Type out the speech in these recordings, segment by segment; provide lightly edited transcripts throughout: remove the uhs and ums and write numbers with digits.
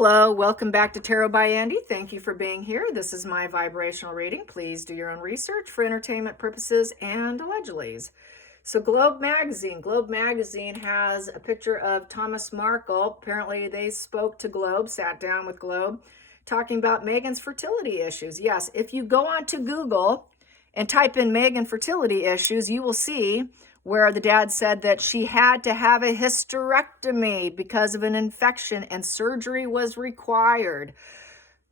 Hello, welcome back to Tarot by Andy. Thank you for being here. This is my vibrational reading. Please do your own research for entertainment purposes and allegedlys. So Globe Magazine has a picture of Thomas Markle. Apparently they spoke to Globe, sat down with Globe, talking about Meghan's fertility issues. Yes, if you go onto Google and type in Meghan fertility issues, you will see where the dad said that she had to have a hysterectomy because of an infection and surgery was required.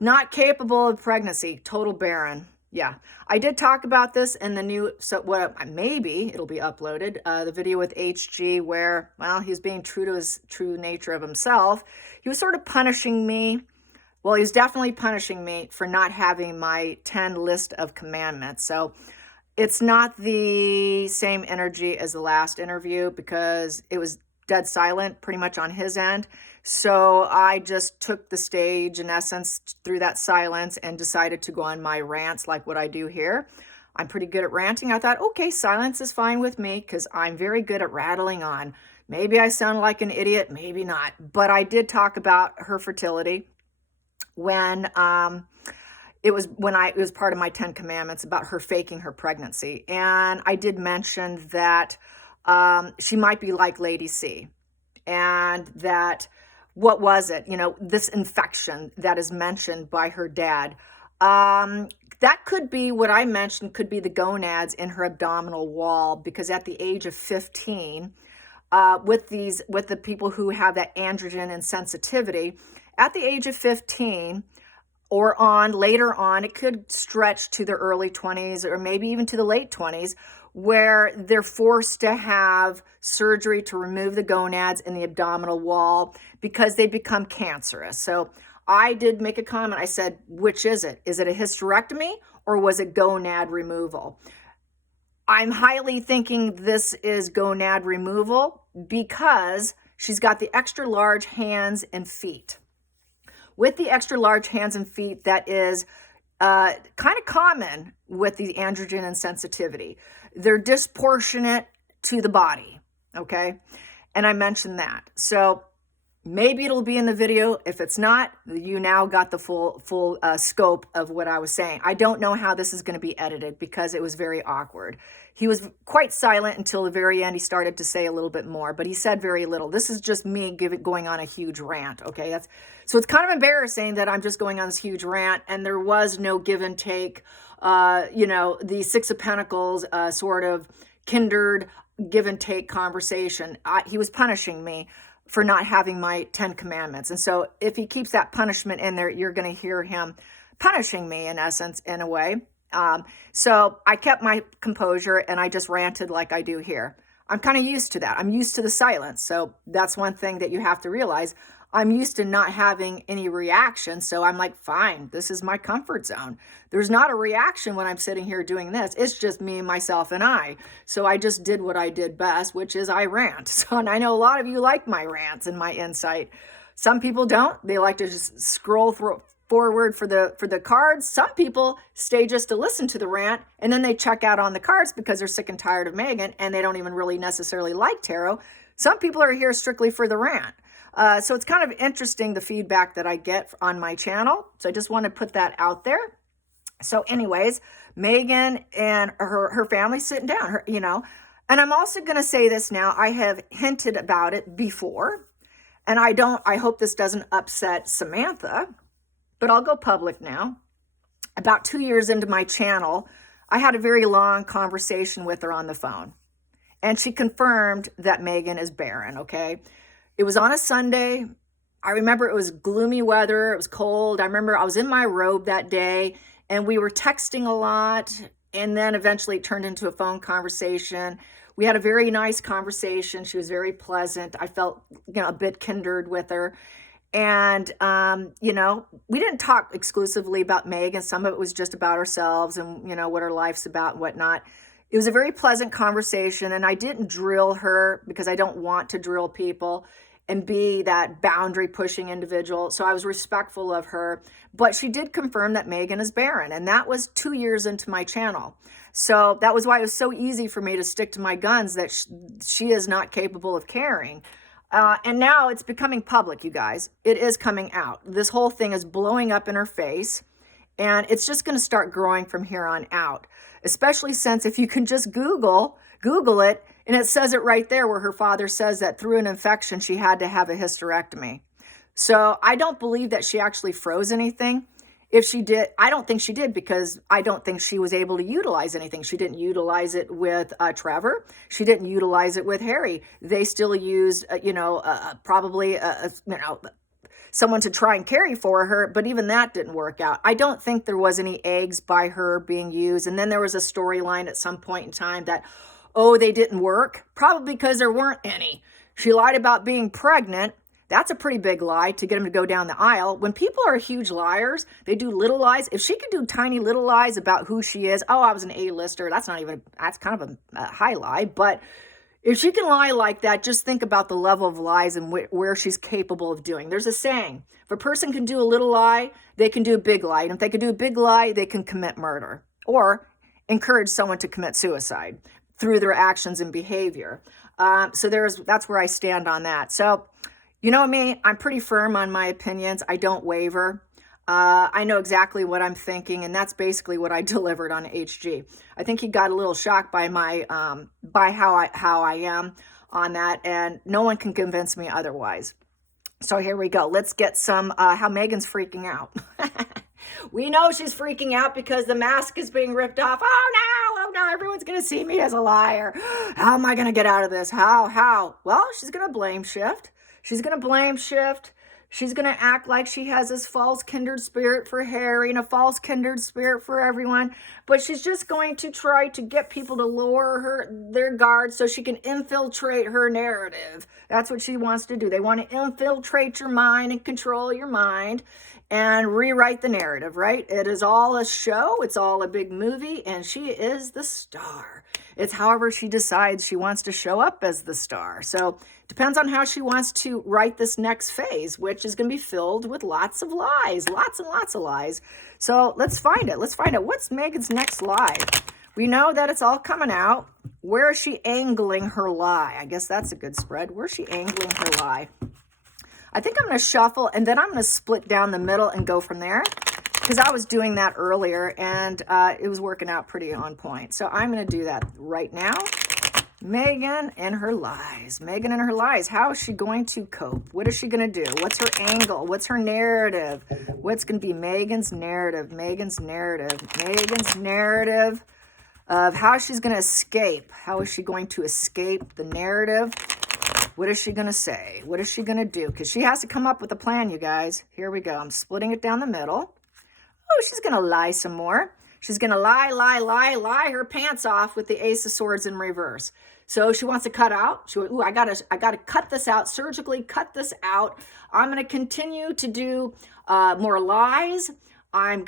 Not capable of pregnancy, total barren. Yeah, I did talk about this in the new, so what, maybe it'll be uploaded, the video with HG where, well, he was being true to his true nature of himself. He was sort of punishing me. Well, he's definitely punishing me for not having my 10 list of commandments. So it's not the same energy as the last interview because it was dead silent pretty much on his end. So I just took the stage in essence through that silence and decided to go on my rants like what I do here. I'm pretty good at ranting. I thought, okay, silence is fine with me because I'm very good at rattling on. Maybe I sound like an idiot, maybe not. But I did talk about her fertility when it was part of my 10 commandments about her faking her pregnancy. And I did mention that she might be like Lady C, and that, what was it? This infection that is mentioned by her dad. That could be what I mentioned, could be the gonads in her abdominal wall, because at the age of 15, with the people who have that androgen insensitivity, at the age of 15, or later on, it could stretch to the early 20s or maybe even to the late 20s, where they're forced to have surgery to remove the gonads in the abdominal wall because they become cancerous. So I did make a comment. I said, which is it? Is it a hysterectomy or was it gonad removal? I'm highly thinking this is gonad removal because she's got the extra large hands and feet. With the extra large hands and feet, that is kind of common with the androgen insensitivity. They're disproportionate to the body, okay? And I mentioned that. So maybe it'll be in the video. If it's not, you now got the full scope of what I was saying. I don't know how this is going to be edited because it was very awkward. He was quite silent until the very end. He started to say a little bit more, but he said very little. This is just me going on a huge rant, okay? So it's kind of embarrassing that I'm just going on this huge rant and there was no give and take. The Six of Pentacles sort of kindred give and take conversation. He was punishing me for not having my 10 commandments. And so if he keeps that punishment in there, you're going to hear him punishing me in essence, in a way. So I kept my composure and I just ranted like I do here. I'm kind of used to that. I'm used to the silence. So that's one thing that you have to realize. I'm used to not having any reaction. So I'm like, fine, this is my comfort zone. There's not a reaction when I'm sitting here doing this. It's just me, myself, and I. So I just did what I did best, which is I rant. So, and I know a lot of you like my rants and my insight. Some people don't. They like to just scroll forward for the cards. Some people stay just to listen to the rant and then they check out on the cards because they're sick and tired of Meghan and they don't even really necessarily like tarot. Some people are here strictly for the rant. So it's kind of interesting, the feedback that I get on my channel. So I just want to put that out there. So anyways, Meghan and her family sitting down, and I'm also going to say this now. I have hinted about it before, and I hope this doesn't upset Samantha, but I'll go public now. About 2 years into my channel, I had a very long conversation with her on the phone, and she confirmed that Meghan is barren, okay? It was on a Sunday. I remember it was gloomy weather. It was cold. I remember I was in my robe that day and we were texting a lot. And then eventually it turned into a phone conversation. We had a very nice conversation. She was very pleasant. I felt, a bit kindred with her. And, we didn't talk exclusively about Meghan. Some of it was just about ourselves and, what our life's about and whatnot. It was a very pleasant conversation, and I didn't drill her because I don't want to drill people and be that boundary pushing individual. So I was respectful of her, but she did confirm that Meghan is barren, and that was 2 years into my channel. So that was why it was so easy for me to stick to my guns, that she is not capable of carrying. And now it's becoming public, you guys. It is coming out. This whole thing is blowing up in her face. And it's just going to start growing from here on out, especially since if you can just Google it, and it says it right there where her father says that through an infection, she had to have a hysterectomy. So I don't believe that she actually froze anything. If she did, I don't think she did, because I don't think she was able to utilize anything. She didn't utilize it with Trevor. She didn't utilize it with Harry. They still used, probably, someone to try and carry for her, but even that didn't work out. I don't think there was any eggs by her being used. And then there was a storyline at some point in time that, oh, they didn't work, probably because there weren't any. She lied about being pregnant. That's a pretty big lie to get him to go down the aisle. When people are huge liars, they do little lies. If she could do tiny little lies about who she is, oh, I was an A-lister, that's kind of a high lie. But if she can lie like that, just think about the level of lies and where she's capable of doing. There's a saying, if a person can do a little lie, they can do a big lie. And if they can do a big lie, they can commit murder or encourage someone to commit suicide through their actions and behavior. So that's where I stand on that. So, you know me, I'm pretty firm on my opinions. I don't waver. I know exactly what I'm thinking, and that's basically what I delivered on HG. I think he got a little shocked by my by how I am on that, and no one can convince me otherwise. So here we go. Let's get some how Meghan's freaking out. We know she's freaking out because the mask is being ripped off. Oh no, everyone's going to see me as a liar. How am I going to get out of this? How? Well, she's going to blame shift. She's going to blame shift. She's going to act like she has this false kindred spirit for Harry and a false kindred spirit for everyone. But she's just going to try to get people to lower their guard so she can infiltrate her narrative. That's what she wants to do. They want to infiltrate your mind and control your mind and rewrite the narrative, right? It is all a show. It's all a big movie, and she is the star. It's however she decides she wants to show up as the star. So depends on how she wants to write this next phase, which is going to be filled with lots of lies, lots and lots of lies. So let's find it. Let's find out what's Meghan's next lie. We know that it's all coming out. Where is she angling her lie? I guess that's a good spread. Where's she angling her lie? I think I'm going to shuffle, and then I'm going to split down the middle and go from there, because I was doing that earlier, and it was working out pretty on point. So I'm going to do that right now. Meghan and her lies. Meghan and her lies. How is she going to cope? What is she going to do? What's her angle? What's her narrative? What's going to be Meghan's narrative? Meghan's narrative. Meghan's narrative of how she's going to escape. How is she going to escape the narrative? What is she going to say? What is she going to do? Because she has to come up with a plan, you guys. Here we go. I'm splitting it down the middle. Oh, she's going to lie some more. She's going to lie her pants off with the Ace of Swords in reverse. So she wants to cut out. I gotta cut this out, surgically cut this out. I'm going to continue to do more lies. I'm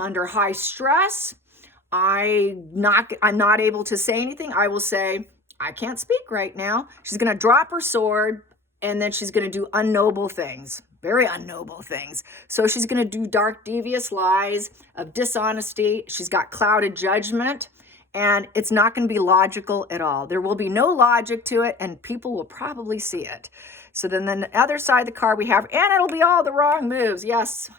under high stress. I'm not able to say anything. I will say, I can't speak right now. She's going to drop her sword, and then she's going to do unnoble things, very unnoble things. So she's going to do dark, devious lies of dishonesty. She's got clouded judgment, and it's not going to be logical at all. There will be no logic to it, and people will probably see it. So then the other side of the card we have, and it'll be all the wrong moves. Yes,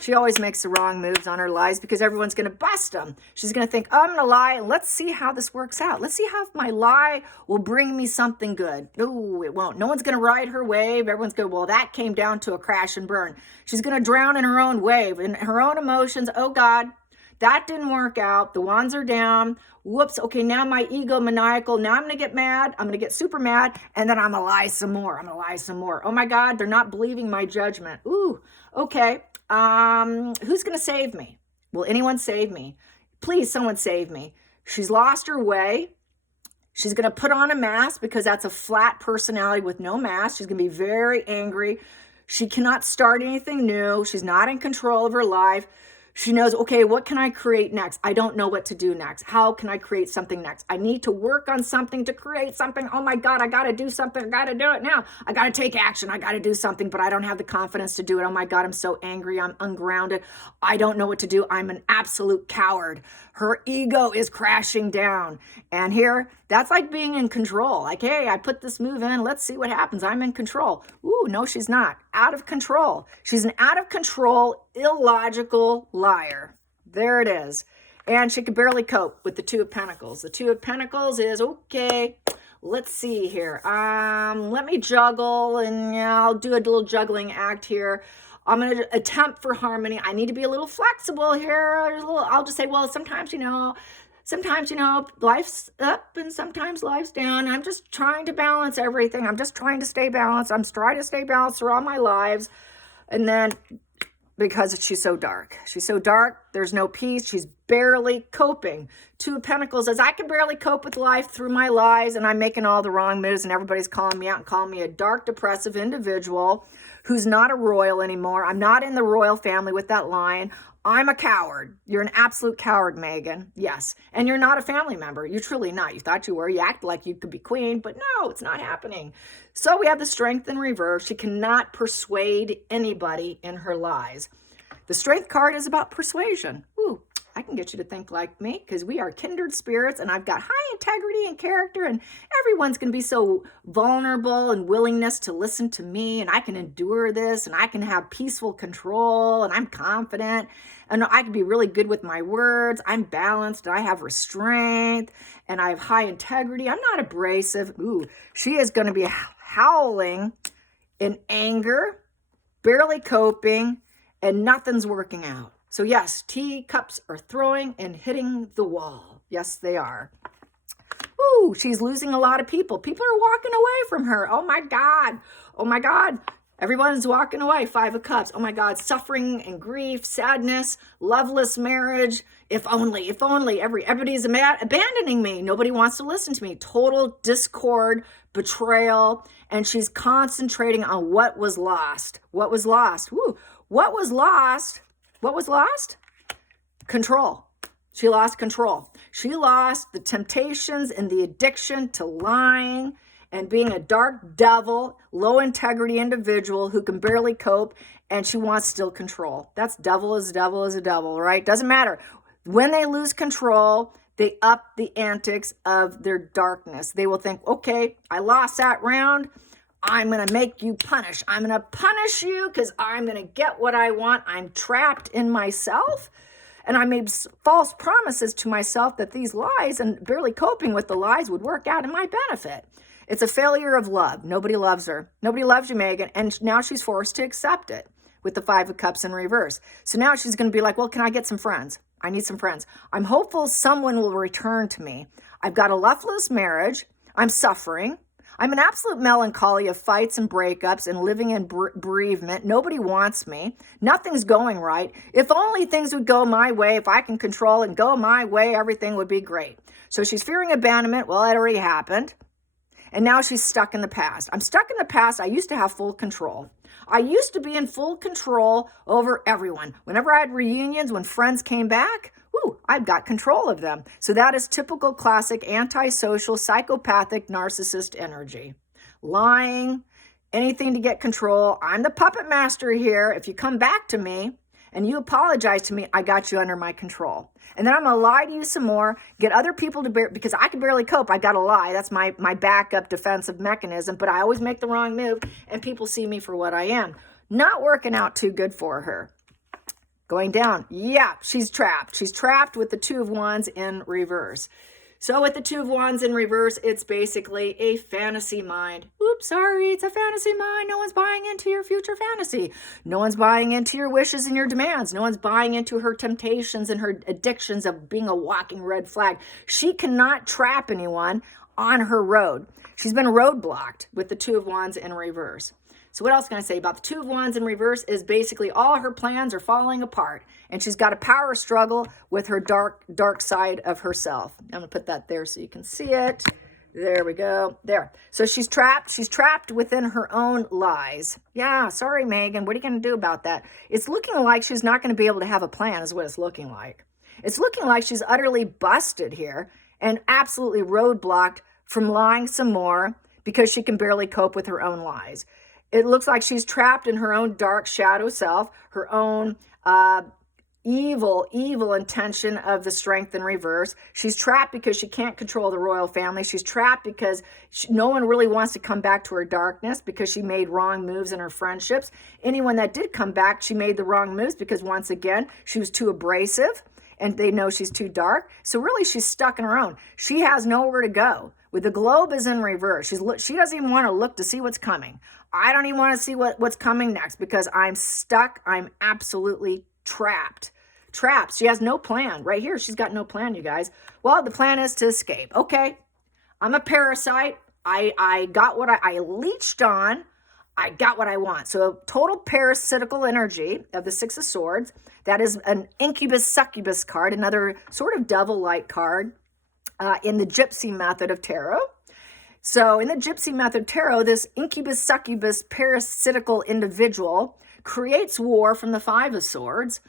she always makes the wrong moves on her lies because everyone's going to bust them. She's going to think, oh, I'm going to lie, and let's see how this works out. Let's see how my lie will bring me something good. No, it won't. No one's going to ride her wave. Everyone's going, well, that came down to a crash and burn. She's going to drown in her own wave, in her own emotions. Oh, God, that didn't work out. The wands are down. Whoops. Okay, now my ego maniacal. Now I'm going to get mad. I'm going to get super mad, and then I'm going to lie some more. I'm going to lie some more. Oh, my God, they're not believing my judgment. Ooh, okay. Who's going to save me? Will anyone save me? Please, someone save me. She's lost her way. She's going to put on a mask because that's a flat personality with no mask. She's going to be very angry. She cannot start anything new. She's not in control of her life. She knows, okay, what can I create next? I don't know what to do next. How can I create something next? I need to work on something to create something. Oh my God, I got to do something. I got to do it now. I got to take action. I got to do something, but I don't have the confidence to do it. Oh my God, I'm so angry. I'm ungrounded. I don't know what to do. I'm an absolute coward. Her ego is crashing down. And here That's like being in control. Like, hey, I put this move in. Let's see what happens. I'm in control. Ooh, no, she's not. Out of control. She's an out of control, illogical liar. There it is. And she could barely cope with the Two of Pentacles. The Two of Pentacles is, okay, let's see here. Let me juggle, and I'll do a little juggling act here. I'm going to attempt for harmony. I need to be a little flexible here. I'll just say, well, sometimes, life's up and sometimes life's down. I'm just trying to balance everything. I'm just trying to stay balanced. I'm trying to stay balanced through all my lives. And then because she's so dark. She's so dark. There's no peace. She's barely coping. Two of Pentacles says, I can barely cope with life through my lies, and I'm making all the wrong moves, and everybody's calling me out and calling me a dark, depressive individual who's not a royal anymore. I'm not in the royal family with that lion. I'm a coward. You're an absolute coward, Meghan. Yes. And you're not a family member. You're truly not. You thought you were. You act like you could be queen, but no, it's not happening. So we have the Strength in reverse. She cannot persuade anybody in her lies. The Strength card is about persuasion. Ooh, I can get you to think like me because we are kindred spirits, and I've got high integrity and character, and everyone's going to be so vulnerable and willingness to listen to me, and I can endure this, and I can have peaceful control, and I'm confident, and I can be really good with my words. I'm balanced, and I have restraint, and I have high integrity. I'm not abrasive. Ooh, she is going to be howling in anger, barely coping, and nothing's working out. So yes, teacups are throwing and hitting the wall. Yes, they are. Ooh, she's losing a lot of people. People are walking away from her. Oh my God. Oh my God. Everyone's walking away. Five of Cups. Oh my God. Suffering and grief, sadness, loveless marriage. If only. Everybody's abandoning me. Nobody wants to listen to me. Total discord, betrayal. And she's concentrating on what was lost. What was lost? Woo. What was lost? What was lost? Control. She lost control. She lost the temptations and the addiction to lying and being a dark devil, low integrity individual who can barely cope, and she wants still control. That's devil is a devil, right? Doesn't matter. When they lose control, they up the antics of their darkness. They will think, okay, I lost that round. I'm going to make you punish. I'm going to punish you because I'm going to get what I want. I'm trapped in myself. And I made false promises to myself that these lies and barely coping with the lies would work out in my benefit. It's a failure of love. Nobody loves her. Nobody loves you, Meghan. And now she's forced to accept it with the Five of Cups in reverse. So now she's going to be like, well, can I get some friends? I need some friends. I'm hopeful someone will return to me. I've got a loveless marriage. I'm suffering. I'm an absolute melancholy of fights and breakups and living in bereavement. Nobody wants me. Nothing's going right. If only things would go my way, if I can control and go my way, everything would be great. So she's fearing abandonment. Well, it already happened. And now she's stuck in the past. I'm stuck in the past. I used to have full control. I used to be in full control over everyone. Whenever I had reunions, when friends came back, I've got control of them. So that is typical classic antisocial, psychopathic, narcissist energy. Lying, anything to get control. I'm the puppet master here. If you come back to me and you apologize to me, I got you under my control. And then I'm going to lie to you some more, get other people to bear, because I can barely cope. I got to lie. That's my backup defensive mechanism, but I always make the wrong move and people see me for what I am. Not working out too good for her. Going down. Yeah, she's trapped. She's trapped with the Two of Wands in reverse. So with the Two of Wands in reverse, it's basically a fantasy mind. Oops, sorry, it's a fantasy mind. No one's buying into your future fantasy. No one's buying into your wishes and your demands. No one's buying into her temptations and her addictions of being a walking red flag. She cannot trap anyone on her road. She's been roadblocked with the Two of Wands in reverse. So what else can I say about the Two of Wands in reverse is basically all her plans are falling apart, and she's got a power struggle with her dark side of herself. I'm going to put that there so you can see it. There we go. There. So she's trapped. She's trapped within her own lies. Yeah, sorry, Meghan. What are you going to do about that? It's looking like she's not going to be able to have a plan is what it's looking like. It's looking like she's utterly busted here and absolutely roadblocked from lying some more because she can barely cope with her own lies. It looks like she's trapped in her own dark shadow self, her own evil intention of the Strength in reverse. She's trapped because she can't control the royal family. She's trapped because no one really wants to come back to her darkness because she made wrong moves in her friendships. Anyone that did come back, she made the wrong moves because, once again, she was too abrasive and they know she's too dark. So really, she's stuck in her own. She has nowhere to go. With the globe is in reverse. She doesn't even want to look to see what's coming. I don't even want to see what's coming next because I'm stuck. I'm absolutely trapped. She has no plan. Right here, she's got no plan, you guys. Well, the plan is to escape. Okay, I'm a parasite. I got what I leached on. I got what I want. So total parasitical energy of the Six of Swords. That is an incubus succubus card, another sort of devil-like card in the Gypsy method of tarot. So in the Gypsy method tarot, this incubus succubus parasitical individual creates war from the Five of Swords,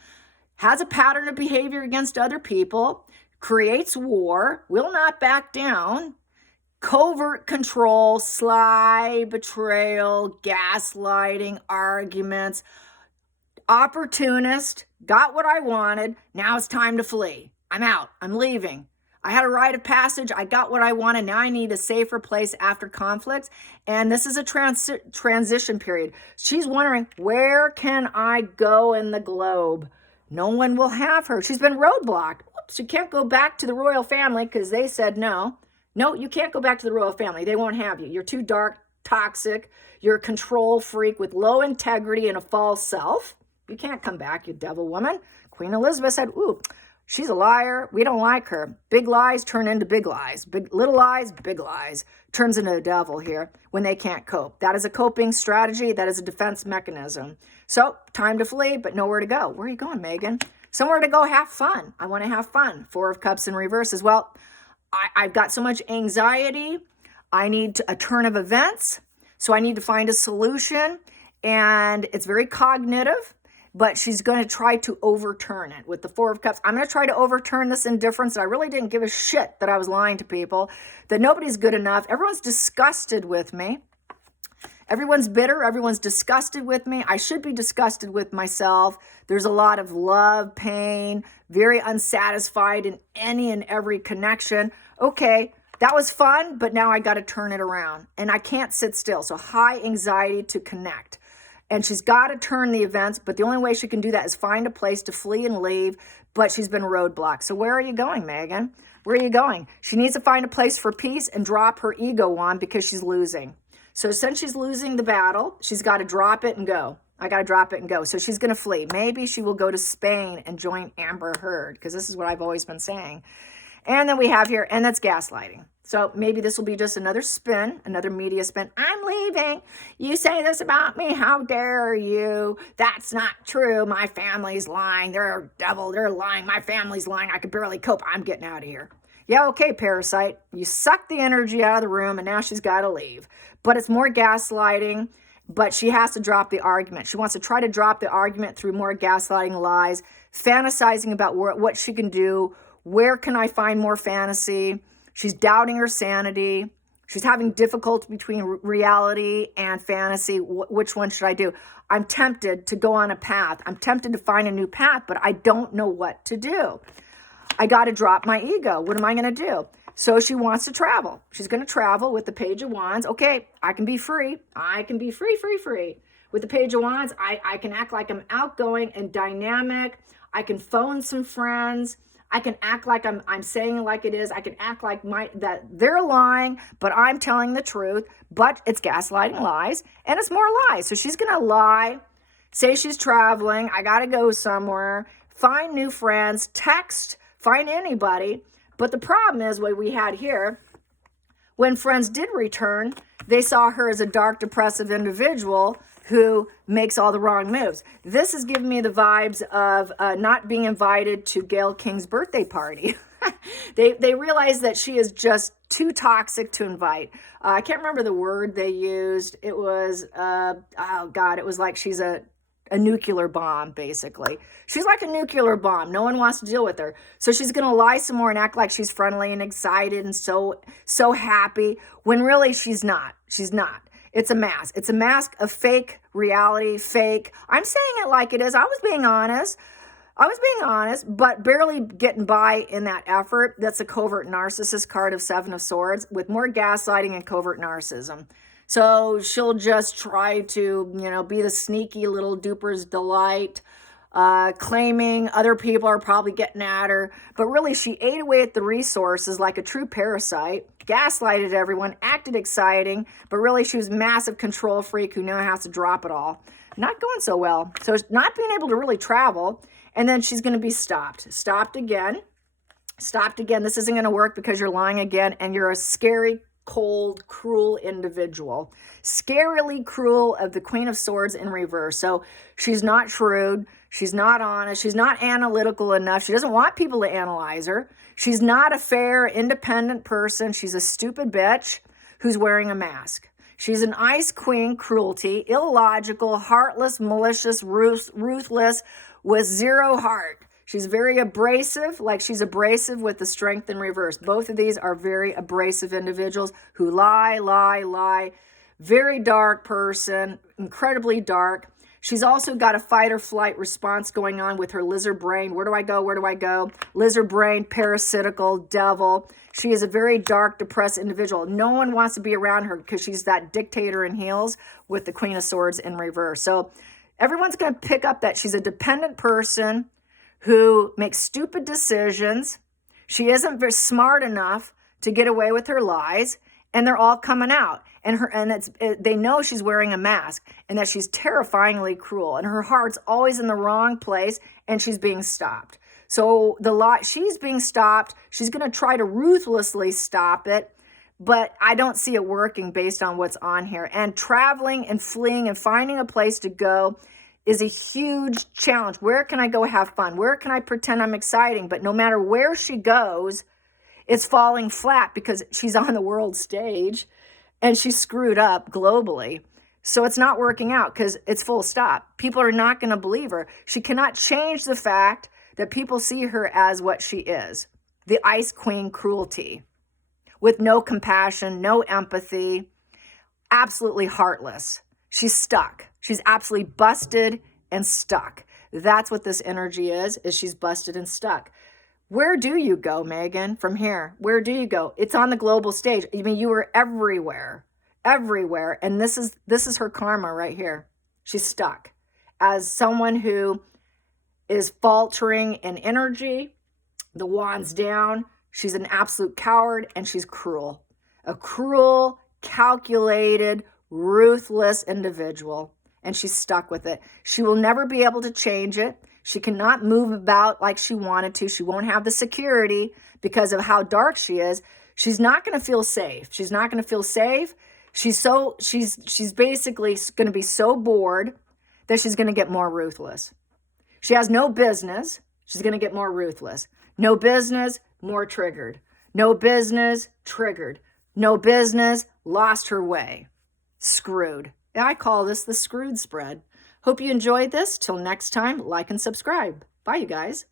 has a pattern of behavior against other people, creates war, will not back down, covert control, sly betrayal, gaslighting, arguments, opportunist, got what I wanted, now it's time to flee. I'm out, I'm leaving. I had a rite of passage. I got what I wanted. Now I need a safer place after conflicts. And this is a transition period. She's wondering, where can I go in the globe? No one will have her. She's been roadblocked. Oops, she can't go back to the royal family because they said no. No, you can't go back to the royal family. They won't have you. You're too dark, toxic. You're a control freak with low integrity and a false self. You can't come back, you devil woman. Queen Elizabeth said, ooh, she's a liar. We don't like her. Big lies turn into big lies. Little lies, big lies. Turns into a devil here when they can't cope. That is a coping strategy. That is a defense mechanism. So, time to flee, but nowhere to go. Where are you going, Meghan? Somewhere to go have fun. I want to have fun. Four of Cups in reverse as well. I've got so much anxiety. I need a turn of events. So I need to find a solution. And it's very cognitive. But she's going to try to overturn it with the Four of Cups. I'm going to try to overturn this indifference. I really didn't give a shit that I was lying to people, that nobody's good enough. Everyone's disgusted with me. Everyone's bitter. Everyone's disgusted with me. I should be disgusted with myself. There's a lot of love, pain, very unsatisfied in any and every connection. Okay, that was fun, but now I got to turn it around. And I can't sit still. So high anxiety to connect. And she's got to turn the events, but the only way she can do that is find a place to flee and leave, but she's been roadblocked. So where are you going, Meghan? Where are you going? She needs to find a place for peace and drop her ego on because she's losing. So since she's losing the battle, she's got to drop it and go. I got to drop it and go. So she's going to flee. Maybe she will go to Spain and join Amber Heard, because this is what I've always been saying. And then we have here, and that's gaslighting. So maybe this will be just another spin, another media spin. I'm leaving. You say this about me. How dare you? That's not true. My family's lying. They're a devil. They're lying. My family's lying. I could barely cope. I'm getting out of here. Yeah, okay, parasite. You suck the energy out of the room, and now she's got to leave. But it's more gaslighting, but she has to drop the argument. She wants to try to drop the argument through more gaslighting lies, fantasizing about what she can do. Where can I find more fantasy? She's doubting her sanity. She's having difficulty between reality and fantasy. Which one should I do? I'm tempted to go on a path. I'm tempted to find a new path, but I don't know what to do. I got to drop my ego. What am I going to do? So she wants to travel. She's going to travel with the Page of Wands. Okay, I can be free. I can be free. With the Page of Wands, I can act like I'm outgoing and dynamic. I can phone some friends. I can act like I'm saying it like it is. I can act like that they're lying, but I'm telling the truth. But it's gaslighting lies, and it's more lies. So she's going to lie, say she's traveling. I got to go somewhere, find new friends, text, find anybody. But the problem is what we had here, when friends did return, they saw her as a dark, depressive individual who makes all the wrong moves. This is giving me the vibes of not being invited to Gayle King's birthday party. They realize that she is just too toxic to invite. I can't remember the word they used. It was, it was like she's a nuclear bomb, basically. She's like a nuclear bomb. No one wants to deal with her. So she's going to lie some more and act like she's friendly and excited and so happy, when really she's not. She's not. It's a mask. It's a mask of fake reality, fake. I'm saying it like it is. I was being honest. I was being honest, but barely getting by in that effort. That's a covert narcissist card of Seven of Swords with more gaslighting and covert narcissism. So she'll just try to, be the sneaky little duper's delight, claiming other people are probably getting at her. But really, she ate away at the resources like a true parasite, gaslighted everyone, acted exciting, but really she was a massive control freak who now has to drop it all. Not going so well. So not being able to really travel. And then she's going to be stopped. Stopped again. Stopped again. This isn't going to work because you're lying again and you're a scary, cold, cruel individual. Scarily cruel of the Queen of Swords in reverse. So she's not shrewd. She's not honest. She's not analytical enough. She doesn't want people to analyze her. She's not a fair, independent person. She's a stupid bitch who's wearing a mask. She's an ice queen, cruelty, illogical, heartless, malicious, ruthless, with zero heart. She's very abrasive, like she's abrasive with the Strength in reverse. Both of these are very abrasive individuals who lie. Very dark person, incredibly dark. She's also got a fight or flight response going on with her lizard brain. Where do I go? Where do I go? Lizard brain, parasitical, devil. She is a very dark, depressed individual. No one wants to be around her because she's that dictator in heels with the Queen of Swords in reverse. So everyone's going to pick up that she's a dependent person who makes stupid decisions. She isn't very smart enough to get away with her lies, and they're all coming out. They know she's wearing a mask and that she's terrifyingly cruel, and her heart's always in the wrong place, and she's being stopped. So she's being stopped. She's going to try to ruthlessly stop it, but I don't see it working based on what's on here. And traveling and fleeing and finding a place to go is a huge challenge. Where can I go have fun? Where can I pretend I'm exciting? But no matter where she goes, it's falling flat because she's on the world stage and she's screwed up globally. So it's not working out because it's full stop. People are not going to believe her. She cannot change the fact that people see her as what she is, the Ice Queen cruelty, with no compassion, no empathy, absolutely heartless. She's stuck. She's absolutely busted and stuck. That's what this energy is she's busted and stuck. Where do you go, Meghan, from here? Where do you go? It's on the global stage. I mean, you were everywhere. And this is her karma right here. She's stuck as someone who is faltering in energy. The wand's down. She's an absolute coward and she's cruel. A cruel, calculated, ruthless individual. And she's stuck with it. She will never be able to change it. She cannot move about like she wanted to. She won't have the security because of how dark she is. She's not going to feel safe. She's not going to feel safe. She's basically going to be so bored that she's going to get more ruthless. She has no business. She's going to get more ruthless. No business, more triggered. No business, triggered. No business, lost her way. Screwed. I call this the screwed spread. Hope you enjoyed this. Till next time, like and subscribe. Bye, you guys.